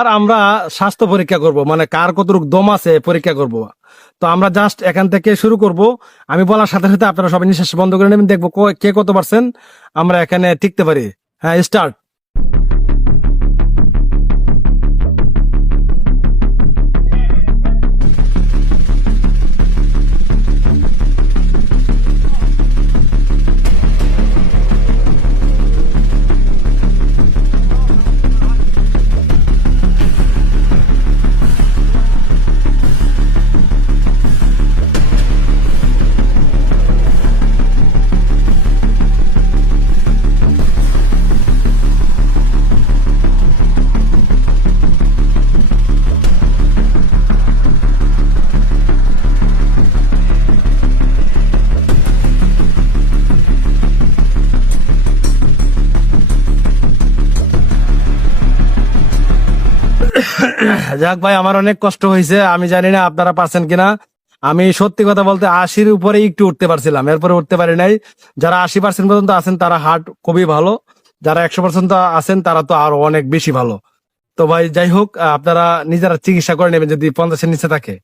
আর আমরা স্বাস্থ্য পরীক্ষা করব, মানে কার কতটুকু দম আছে পরীক্ষা করব। তো আমরা জাস্ট এখান থেকে শুরু করব। আমি বলার সাথে সাথে আপনারা সবাই নিঃশ্বাস বন্ধ করে নেবেন, দেখবো কে কত পারছেন আমরা এখানে টিকতে পারি। হ্যাঁ, স্টার্ট। যাক ভাই, আমার অনেক কষ্ট হয়েছে, আমি জানি না আপনারা পারছেন কিনা। আমি সত্যি কথা বলতে 80-র উপরে একটু উঠতে পারছিলাম, এরপরে উঠতে পারি নাই। যারা 80% পর্যন্ত আছেন তারা হার্ট খুবই ভালো, যারা 100% আছেন তারা তো আরো অনেক বেশি ভালো। তো ভাই যাই হোক, আপনারা নিজেরা চিকিৎসা করে নেবেন যদি 50-এর নিচে থাকে।